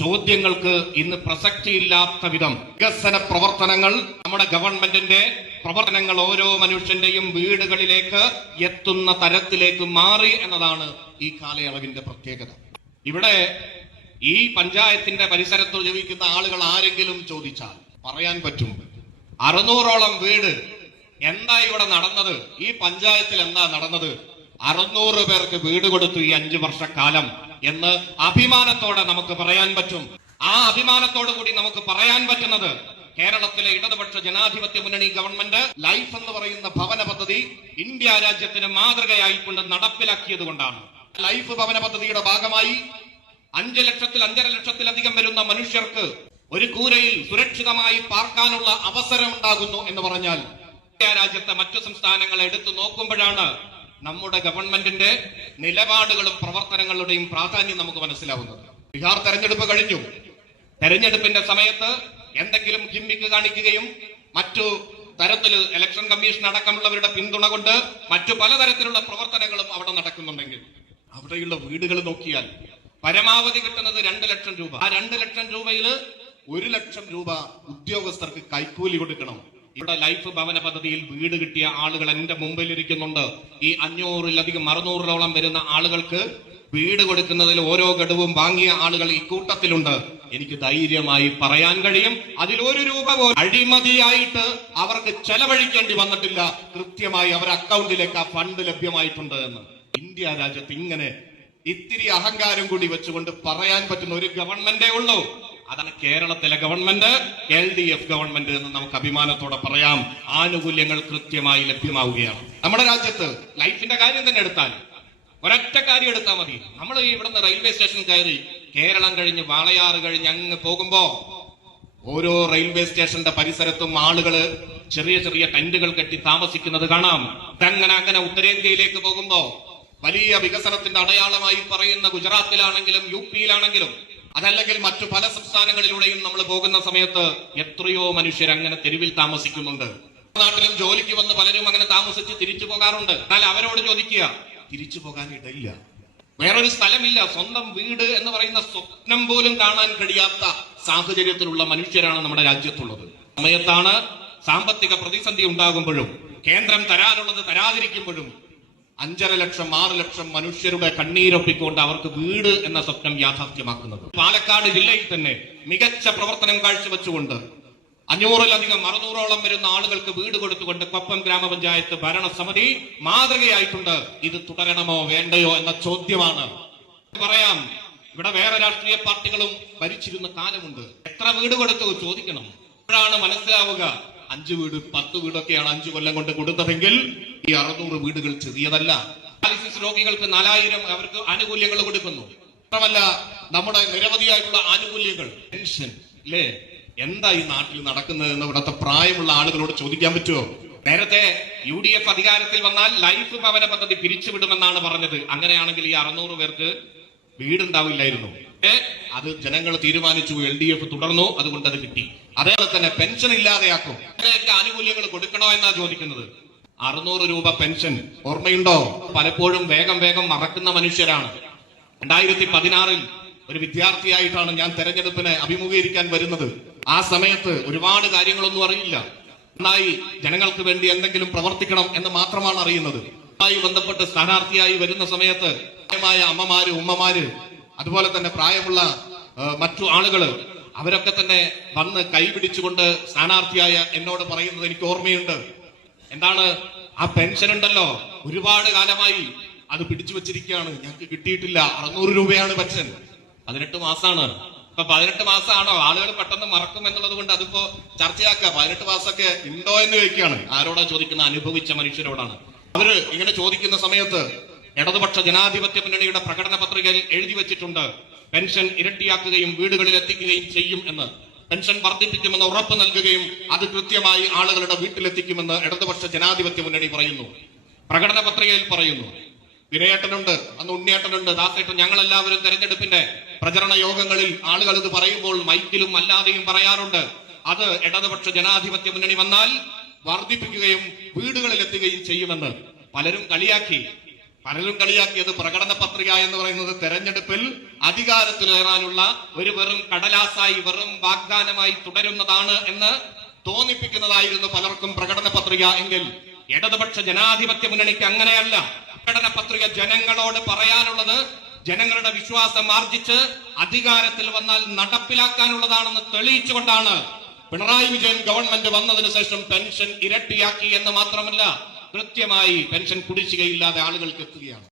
ചോദ്യങ്ങൾക്ക് ഇന്ന് പ്രസക്തിയില്ലാത്ത വിധം വികസന പ്രവർത്തനങ്ങൾ നമ്മുടെ ഗവൺമെന്റിന്റെ പ്രവർത്തനങ്ങൾ ഓരോ മനുഷ്യന്റെയും വീടുകളിലേക്ക് എത്തുന്ന തരത്തിലേക്ക് മാറി എന്നതാണ് ഈ കാലയളവിന്റെ പ്രത്യേകത. ഇവിടെ ഈ പഞ്ചായത്തിന്റെ പരിസരത്ത് ജീവിക്കുന്ന ആളുകൾ ആരെങ്കിലും ചോദിച്ചാൽ പറയാൻ പറ്റും അറുന്നൂറോളം വീട് എന്താ ഇവിടെ നടന്നത്? ഈ പഞ്ചായത്തിൽ എന്താ നടന്നത്? അറുന്നൂറ് പേർക്ക് വീട് കൊടുത്തു ഈ അഞ്ചു വർഷക്കാലം. എന്ന് അഭിമാനത്തോടെ നമുക്ക് പറയാൻ പറ്റും. ആ അഭിമാനത്തോടു കൂടി നമുക്ക് പറയാൻ പറ്റുന്നത് കേരളത്തിലെ ഇടതുപക്ഷ ജനാധിപത്യ മുന്നണി ഗവൺമെന്റ് ലൈഫ് എന്ന് പറയുന്ന ഭവന പദ്ധതി ഇന്ത്യ രാജ്യത്തിന് മാതൃകയായിക്കൊണ്ട് നടപ്പിലാക്കിയത് കൊണ്ടാണ്. ലൈഫ് ഭവന പദ്ധതിയുടെ ഭാഗമായി അഞ്ച് ലക്ഷത്തിൽ അഞ്ചര ലക്ഷത്തിലധികം വരുന്ന മനുഷ്യർക്ക് ഒരു കൂരയിൽ സുരക്ഷിതമായി പാർക്കാനുള്ള അവസരം ഉണ്ടാകുന്നു എന്ന് പറഞ്ഞാൽ രാജ്യത്തെ മറ്റു സംസ്ഥാനങ്ങളെ എടുത്തു നോക്കുമ്പോഴാണ് നമ്മുടെ ഗവൺമെന്റിന്റെ നിലപാടുകളും പ്രവർത്തനങ്ങളുടെയും പ്രാധാന്യം നമുക്ക് മനസ്സിലാവുന്നത്. ബീഹാർ തെരഞ്ഞെടുപ്പ് കഴിഞ്ഞു. തെരഞ്ഞെടുപ്പിന്റെ സമയത്ത് എന്തെങ്കിലും ഹിമ്മിക്ക് കാണിക്കുകയും മറ്റു തരത്തിൽ ഇലക്ഷൻ കമ്മീഷൻ അടക്കമുള്ളവരുടെ പിന്തുണ കൊണ്ട് മറ്റു പലതരത്തിലുള്ള പ്രവർത്തനങ്ങളും അവിടെ നടക്കുന്നുണ്ടെങ്കിൽ അവിടെയുള്ള വീടുകൾ നോക്കിയാൽ പരമാവധി കിട്ടുന്നത് രണ്ട് ലക്ഷം രൂപ. ആ രണ്ട് ലക്ഷം രൂപയിൽ ഒരു ലക്ഷം രൂപ ഉദ്യോഗസ്ഥർക്ക് കൈക്കൂലി കൊടുക്കണം. ഇവിടെ ലൈഫ് ഭവന പദ്ധതിയിൽ വീട് കിട്ടിയ ആളുകൾ എന്റെ മുമ്പിൽ ഇരിക്കുന്നുണ്ട് ഈ അഞ്ഞൂറിലധികം അറുന്നൂറിലോളം വരുന്ന ആളുകൾക്ക് വീട് കൊടുക്കുന്നതിൽ ഓരോ ഘടവും വാങ്ങിയ ആളുകൾ ഈ കൂട്ടത്തിലുണ്ട്. എനിക്ക് ധൈര്യമായി പറയാൻ കഴിയും. അതിൽ ഒരു രൂപ പോലും അഴിമതിയായിട്ട് അവർക്ക് ചെലവഴിക്കേണ്ടി വന്നിട്ടില്ല. കൃത്യമായി അവർ അക്കൗണ്ടിലേക്ക് ആ ഫണ്ട് ലഭ്യമായിട്ടുണ്ട് എന്ന്. ഇന്ത്യ രാജ്യത്ത് ഇങ്ങനെ ഇത്തിരി അഹങ്കാരം കൂടി വെച്ചുകൊണ്ട് പറയാൻ പറ്റുന്ന ഒരു ഗവൺമെന്റേ ഉള്ളൂ. അതാണ് കേരളത്തിലെ government L D F government എന്ന് നമുക്ക് അഭിമാനത്തോടെ പറയാം. ആനുകൂല്യങ്ങൾ കൃത്യമായി ലഭ്യമാവുകയാണ്. നമ്മുടെ രാജ്യത്ത് ലൈഫിന്റെ കാര്യം തന്നെ എടുത്താൽ ഒരൊറ്റ കാര്യം എടുത്താൽ മതി. നമ്മൾ ഇവിടുന്ന് റെയിൽവേ സ്റ്റേഷൻ കയറി കേരളം കഴിഞ്ഞ് വാളയാറ് കഴിഞ്ഞ് അങ്ങ് പോകുമ്പോ ഓരോ റെയിൽവേ സ്റ്റേഷന്റെ പരിസരത്തും ആളുകൾ ചെറിയ ചെറിയ ടെന്റുകൾ കെട്ടി താമസിക്കുന്നത് കാണാം. അങ്ങനെ അങ്ങനെ ഉത്തരേന്ത്യയിലേക്ക് പോകുമ്പോ വലിയ വികസനത്തിന്റെ അടയാളമായി പറയുന്ന ഗുജറാത്തിലാണെങ്കിലും യു പിയിലാണെങ്കിലും അതല്ലെങ്കിൽ മറ്റു പല സംസ്ഥാനങ്ങളിലൂടെയും നമ്മൾ പോകുന്ന സമയത്ത് എത്രയോ മനുഷ്യർ അങ്ങനെ തെരുവിൽ താമസിക്കുന്നുണ്ട്. നാട്ടിലും ജോലിക്ക് വന്ന് പലരും അങ്ങനെ താമസിച്ച് തിരിച്ചു പോകാറുണ്ട്. എന്നാൽ അവരോട് ചോദിക്കുക തിരിച്ചു പോകാൻ ഇടയില്ല. വേറൊരു സ്ഥലമില്ല. സ്വന്തം വീട് എന്ന് പറയുന്ന സ്വപ്നം പോലും കാണാൻ കഴിയാത്ത സാഹചര്യത്തിലുള്ള മനുഷ്യരാണ് നമ്മുടെ രാജ്യത്തുള്ളത്. സമയത്താണ് സാമ്പത്തിക പ്രതിസന്ധി ഉണ്ടാകുമ്പോഴും കേന്ദ്രം തരാനുള്ളത് തരാതിരിക്കുമ്പോഴും അഞ്ചര ലക്ഷം ആറ് ലക്ഷം മനുഷ്യരുടെ കണ്ണീരൊപ്പിക്കൊണ്ട് അവർക്ക് വീട് എന്ന സ്വപ്നം യാഥാർത്ഥ്യമാക്കുന്നത്. പാലക്കാട് ജില്ലയിൽ തന്നെ മികച്ച പ്രവർത്തനം കാഴ്ചവെച്ചുകൊണ്ട് അഞ്ഞൂറിലധികം അറുന്നൂറോളം വരുന്ന ആളുകൾക്ക് വീട് കൊടുത്തുകൊണ്ട് കൊപ്പം ഗ്രാമപഞ്ചായത്ത് ഭരണസമിതി മാതൃകയായിട്ടുണ്ട്. ഇത് തുടരണമോ വേണ്ടയോ എന്ന ചോദ്യമാണ്. പറയാം ഇവിടെ വേറെ രാഷ്ട്രീയ പാർട്ടികളും ഭരിച്ചിരുന്ന കാലമുണ്ട്. എത്ര വീട് കൊടുത്തു ചോദിക്കണം. ഇപ്പോഴാണ് മനസ്സിലാവുക അഞ്ച് വീട് പത്ത് വീടൊക്കെയാണ് അഞ്ചു കൊല്ലം കൊണ്ട് കൊടുത്തതെങ്കിൽ ഈ അറുന്നൂറ് വീടുകൾ ചെറിയതല്ല. ഡയാലിസിസ് രോഗികൾക്ക് നാലായിരം അവർക്ക് ആനുകൂല്യങ്ങൾ കൊടുക്കുന്നു. മാത്രമല്ല നമ്മുടെ നിരവധിയായിട്ടുള്ള ആനുകൂല്യങ്ങൾ. പെൻഷൻ അല്ലേ? എന്താ ഈ നാട്ടിൽ നടക്കുന്നത് എന്ന് ഇവിടുത്തെ പ്രായമുള്ള ആളുകളോട് ചോദിക്കാൻ പറ്റുമോ? നേരത്തെ യു ഡി എഫ് അധികാരത്തിൽ വന്നാൽ ലൈഫ് ഭവന പദ്ധതി പിരിച്ചുവിടുമെന്നാണ് പറഞ്ഞത്. അങ്ങനെയാണെങ്കിൽ ഈ അറുന്നൂറ് പേർക്ക് വീടുണ്ടാവില്ലായിരുന്നു. അത് ജനങ്ങൾ തീരുമാനിച്ചു എൽ ഡി എഫ് തുടർന്നു അതുകൊണ്ട് അത് കിട്ടി. അതേപോലെ തന്നെ പെൻഷൻ ഇല്ലാതെയാക്കും. അങ്ങനെയൊക്കെ ആനുകൂല്യങ്ങൾ കൊടുക്കണോ എന്നാ ചോദിക്കുന്നത്. അറുന്നൂറ് രൂപ പെൻഷൻ ഓർമ്മയുണ്ടോ? പലപ്പോഴും വേഗം വേഗം മറക്കുന്ന മനുഷ്യരാണ്. രണ്ടായിരത്തി പതിനാറിൽ ഒരു വിദ്യാർത്ഥിയായിട്ടാണ് ഞാൻ തെരഞ്ഞെടുപ്പിനെ അഭിമുഖീകരിക്കാൻ വരുന്നത്. ആ സമയത്ത് ഒരുപാട് കാര്യങ്ങളൊന്നും അറിയില്ല. നന്നായി ജനങ്ങൾക്ക് വേണ്ടി എന്തെങ്കിലും പ്രവർത്തിക്കണം എന്ന് മാത്രമാണ് അറിയുന്നത്. ബന്ധപ്പെട്ട് സ്ഥാനാർത്ഥിയായി വരുന്ന സമയത്ത് പ്രായമായ അമ്മമാര് ഉമ്മമാര് അതുപോലെ തന്നെ പ്രായമുള്ള മറ്റു ആളുകൾ അവരൊക്കെ തന്നെ വന്ന് കൈപിടിച്ചുകൊണ്ട് സ്ഥാനാർത്ഥിയായ എന്നോട് പറയുന്നത് എനിക്ക് ഓർമ്മയുണ്ട്. എന്താണ്? ആ പെൻഷൻ ഉണ്ടല്ലോ. ഒരുപാട് കാലമായി അത് പിടിച്ചു വെച്ചിരിക്കുകയാണ്. ഞങ്ങൾക്ക് കിട്ടിയിട്ടില്ല. അറുന്നൂറ് രൂപയാണ് പെൻഷൻ. പതിനെട്ട് മാസമാണ് ഇപ്പൊ പതിനെട്ട് മാസമാണോ ആളുകൾ പെട്ടെന്ന് മറക്കും എന്നുള്ളത് കൊണ്ട് അതിപ്പോ ചർച്ചയാക്കുക. പതിനെട്ട് മാസമൊക്കെ ഉണ്ടോ എന്ന് ചോദിക്കുകയാണ്. ആരോടാ ചോദിക്കുന്ന അനുഭവിച്ച മനുഷ്യരോടാണ്. അവർ ഇങ്ങനെ ചോദിക്കുന്ന സമയത്ത് ഇടതുപക്ഷ ജനാധിപത്യ മുന്നണിയുടെ പ്രകടന പത്രികയിൽ എഴുതി വച്ചിട്ടുണ്ട് പെൻഷൻ ഇരട്ടിയാക്കുകയും വീടുകളിൽ എത്തിക്കുകയും ചെയ്യും എന്ന്. പെൻഷൻ വർദ്ധിപ്പിക്കുമെന്ന് ഉറപ്പ് നൽകുകയും അത് കൃത്യമായി ആളുകളുടെ വീട്ടിലെത്തിക്കുമെന്ന് ഇടതുപക്ഷ ജനാധിപത്യ മുന്നണി പറയുന്നു. പ്രകടന പത്രികയിൽ പറയുന്നു വിനയേട്ടനുണ്ട് അന്ന് ഉണ്ണിയേട്ടനുണ്ട് ദാസേട്ടൻ ഞങ്ങളെല്ലാവരും തെരഞ്ഞെടുപ്പിന്റെ പ്രചരണ യോഗങ്ങളിൽ ആളുകൾ ഇത് പറയുമ്പോൾ മൈക്കിലും അല്ലാതെയും പറയാറുണ്ട്. അത് ഇടതുപക്ഷ ജനാധിപത്യ മുന്നണി വന്നാൽ വർദ്ധിപ്പിക്കുകയും വീടുകളിൽ എത്തുകയും ചെയ്യുമെന്ന് പലരും കളിയാക്കി. പലരും കളിയാക്കിയത് പ്രകടന പത്രിക എന്ന് പറയുന്നത് തെരഞ്ഞെടുപ്പിൽ അധികാരത്തിലേറാനുള്ള ഒരു വെറും കടലാസായി വെറും വാഗ്ദാനമായി തുടരുന്നതാണ് എന്ന് തോന്നിപ്പിക്കുന്നതായിരുന്നു പലർക്കും പ്രകടന പത്രിക എങ്കിൽ ഇടതുപക്ഷ ജനാധിപത്യ മുന്നണിക്ക് അങ്ങനെയല്ല. പ്രകടന പത്രിക ജനങ്ങളോട് പറയാനുള്ളത് ജനങ്ങളുടെ വിശ്വാസം ആർജിച്ച് അധികാരത്തിൽ വന്നാൽ നടപ്പിലാക്കാനുള്ളതാണെന്ന് തെളിയിച്ചുകൊണ്ടാണ് പിണറായി വിജയൻ ഗവൺമെന്റ് വന്നതിന് ശേഷം പെൻഷൻ ഇരട്ടിയാക്കി എന്ന് മാത്രമല്ല കൃത്യമായി പെൻഷൻ കുടിശ്ശികയില്ലാതെ ആളുകൾക്ക് എത്തുകയാണ്.